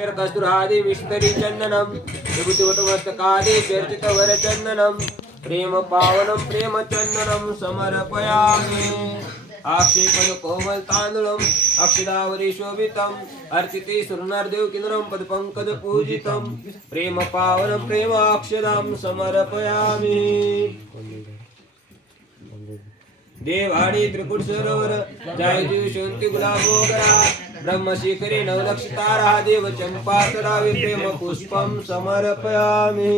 अक्षर कस्तुरादि विस्तरी चंदनम विभूतिवटमस्तकादि चर्चित वर चंदनम समर्पयामि। आक्षेपद कोमल तांदूळम अक्षदावरी शोभितम अर्चिते सुरनरदेव किन्नरम पद पंकज पूजितम प्रेम पावनम समर्पयामि। देवाडी त्रिकुट सरोवर जय जीव गुलाबोगरा ब्रह्मशिखरे नवलक्ष तारा देव चंपा तरावे प्रेम पुष्पम समर्पयामि।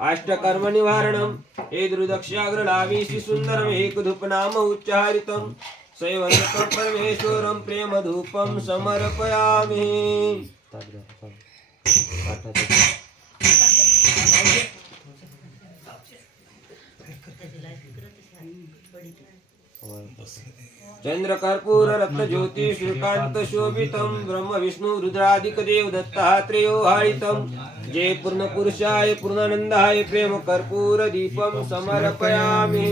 अष्टकर्म निवारणम हे दुर्दक्षाग्रलावीशी सुंदरम एक धूप नाम उच्चारितम सैवंतम परमेश्वरम प्रेम धूपम समर्पयामि चंद्र कर्पूर रत्न ज्योती श्रीकांत शोभितम ब्रह्म विष्णु रुद्राधिक देव दत्तात्रेयो हाळितम जय पूर्ण पुरुषाय पूर्णानंदाय प्रेम कर्पूर दीपम समर्पयामि।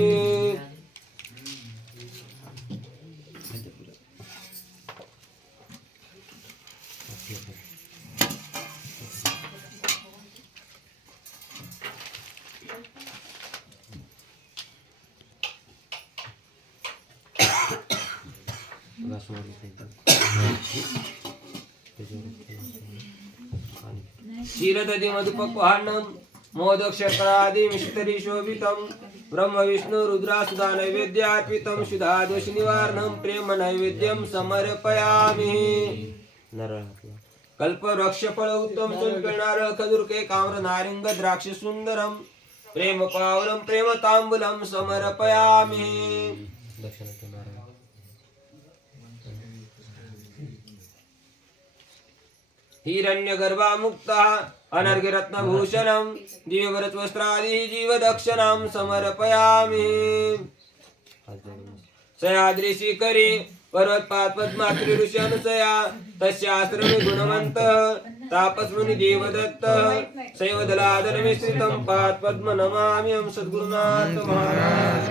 क्षीरदधि मधुपक्वान्नम मोदक शर्करादि ब्रह्मविष्णुरुद्रासुधा शोभितम ब्रह्म प्रेमनैवेद्यं रुद्रासुधा प्रेम समर्पयामि। कल्पवृक्षफल उत्तम चुनपिणार खजूर के काम्र नारिंग द्राक्ष सुंदरम प्रेम पावलम प्रेम तांबूलम समर्पयामि। हिरण्यगर्भा मुक्ता अनर्घरत्नभूषणं जीवभरतवस्त्रादि जीवदक्षिणां समर्पयामि। सयाद्रिशिखरे पर्वतपात पद्मात्री ऋषी अनुसया तस्याश्रमे गुणवंत तापस्मुनि देवदत्त सैवदलादन मिश्रितं पात पद्म नमाम्यं सद्गुरुनाथ महाराज।